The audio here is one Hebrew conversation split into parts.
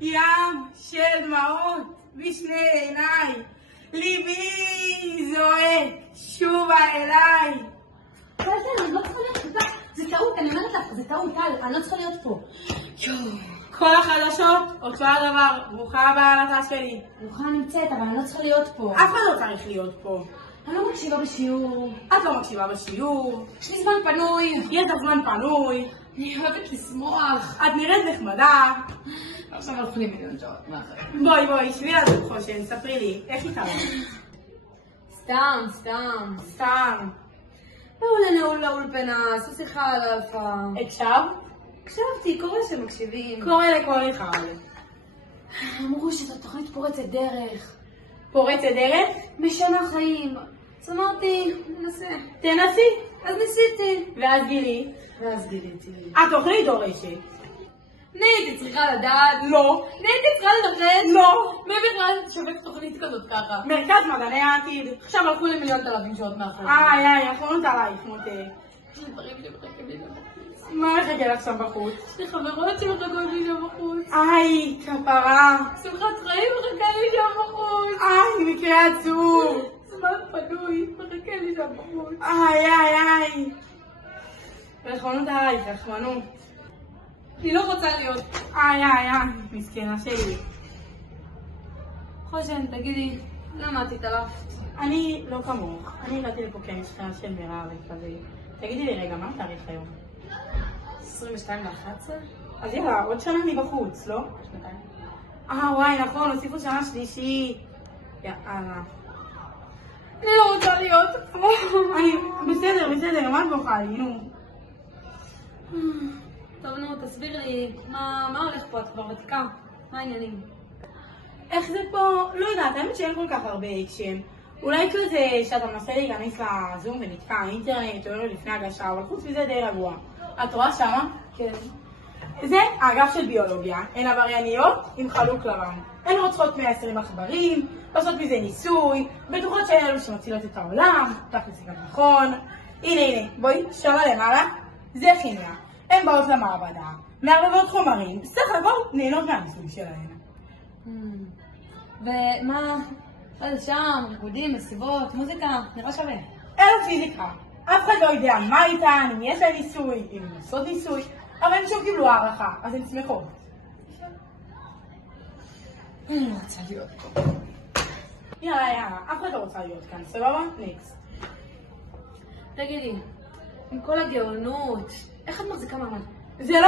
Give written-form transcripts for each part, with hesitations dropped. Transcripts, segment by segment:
ים של דמעות בשני עיניי, ליבי זועק שובה אליי. טל, אני לא צריכה להיות פה, זה טעות, אני אומרת לך, זה טעות, טל, אני לא צריכה להיות פה. כל החדשות, אותו הדבר, ברוכה הבאה על התא שלי. ברוכה נמצאת, אבל אני לא צריכה להיות פה. אף אחד לא צריך להיות פה. אני לא מקשיבה בשיעור. את לא מקשיבה בשיעור. יש לי זמן פנוי. יש לך זמן פנוי. אני אוהבת לשמוח. את נראית נחמדה. עכשיו הלכו לי מיליון שעות מאחר. בואי, שבי על זה חושן, ספרי לי, איך איתה? סתם. מעולה נעול לאולפנה, עשו שיחה על אלפא. הקשבתי, קורא שמקשיבים. קורא לכל אחד. אמרו שזו תוכנית פורצת דרך. פורצת דרך? משנה חיים. אז אמרתי, ננסה. תנסי. אז ניסיתי. ואז גיליתי. גיליתי. התוכנית דורשת. הייתי צריכה לדעת. לא. הייתי צריכה לנחש. לא. מי בכלל שווה תוכנית כזאת ככה? מרכז מדעני העתיד. עכשיו הלכו לי מיליון שעות מאחור. יכולנו עלייך, מותק. דברים שמחכים לי בחוץ. מה מחכה לך שם בחוץ? יש לי חברות שמחכות לי שם בחוץ. כפרה. שמחת חיים מחכה לי שם בחוץ. מקרה עצוב. זמן פנוי, מחכה לי שם בחוץ. רחמנות עלייך, רחמנות. אני לא רוצה להיות. מסכנה שלי. חושן, תגידי, למה את התעלפת? אני לא כמוך. אני הגעתי לפה כמשכנה של מירב וכזה. תגידי לי רגע, מה התאריך היום? 22/11? אז יאללה, עוד שנה אני בחוץ, לא? שנתיים. נכון, הוסיפו שנה שלישית. יאללה. אני לא רוצה להיות. בסדר, מה את בוכה לי, נו? טוב, נו, תסביר לי, מה הולך פה? את כבר ותיקה? מה העניינים? איך זה פה? לא יודעת, האמת שאין כל כך הרבה אקשן. אולי כזה שאתה מנסה להיכנס לזום ונתקע האינטרנט, או לפני הגשה, אבל חוץ מזה די רגוע. את רואה שמה? כן. זה האגף של ביולוגיה. הן עברייניות עם חלוק לבן. הן רוצחות 120 עכברים, לעשות מזה ניסוי, בטוחות שהן אלו שמצילות את העולם, תכלס גם נכון. הנה, בואי, שמה למעלה, זה כימיה. הן באות למעבדה, מערבבות חומרים, סך הכל נהנות מהניסוי שלהן. ומה? שם, ריקודים, מסיבות, מוזיקה, נראה שווה. אלו פיזיקה. אף אחד לא יודע מה איתן, אם יש לה ניסוי, אם הן עושות ניסוי, אבל הן שוב קיבלו הערכה, אז הן שמחות. אני לא רוצה להיות פה. יאללה, אף אחד לא רוצה להיות כאן, סבבה? ניקס. תגידי, עם כל הגאונות, איך את מחזיקה מעמד? זה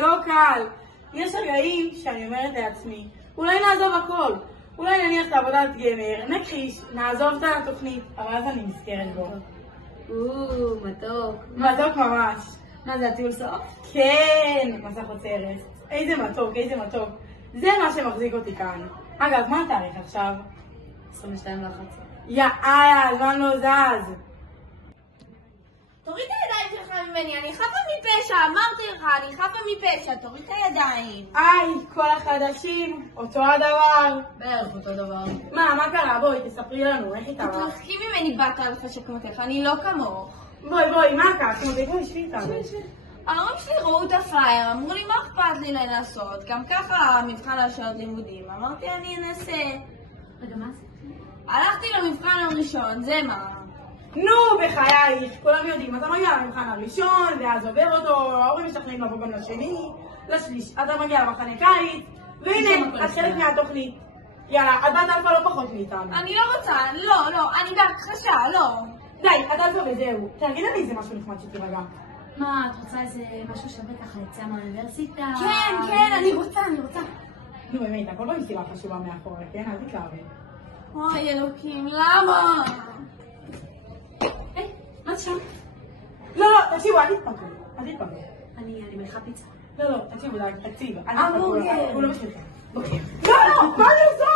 לא קל. יש רגעים שאני אומרת לעצמי, אולי נעזוב הכל. אולי נניח את עבודת גמר, נכחיש, נעזוב את התוכנית, אבל אז אני נזכרת בו. מתוק. מתוק ממש. מה זה, הטיול סוף? כן, מסך עוצרת. איזה מתוק. זה מה שמחזיק אותי כאן. אגב, מה התאריך עכשיו? 22/11. יאללה, הזמן לא זז. תוריד את הידיים שלך ממני, אני חפה מפשע, אמרתי לך, אני חפה מפשע, תוריד את הידיים. כל החדשים, אותו הדבר. בערך אותו דבר. מה קרה? בואי, תספרי לנו, איך איתה? תרחקי ממני בת אלפא שכמותך, אני לא כמוך. בואי, מה קרה? כמו שבי איתה. ההורים שלי ראו את הפלייר, אמרו לי מה אכפת לי לעשות, גם ככה מבחן על שעות לימודים, אמרתי אני אנסה. רגע, מה זה? הלכתי למבחן הראשון, זה מה? נו, בחייך, כולם יודעים, אתה מגיע למבחן הראשון, ואז עובר אותו, ההורים משכנעים לבוא גם לשני, לשליש, אתה מגיע למחנה קיץ, והנה, את חלק מהתוכנית. יאללה, את בת אלפא לא פחות מאיתנו. אני לא רוצה, לא, אני בהכחשה, לא. די, את אלפא וזהו. תגידי לי איזה משהו נחמד שתירגע. מה, את רוצה איזה משהו שווה ככה יצא מהאוניברסיטה? כן, אני רוצה. נו, באמת, הכל במסיבה חשובה מאחורה, כן? אל תתלהבי. אוי, אלוקים, למה? מה זה שם? לא, תקשיבו, אל תתפגעו. אני מלכה פיצה. לא, תקשיבו, תקשיב. המבורגר. הוא לא בשבילכם. לא, מה אני עושה?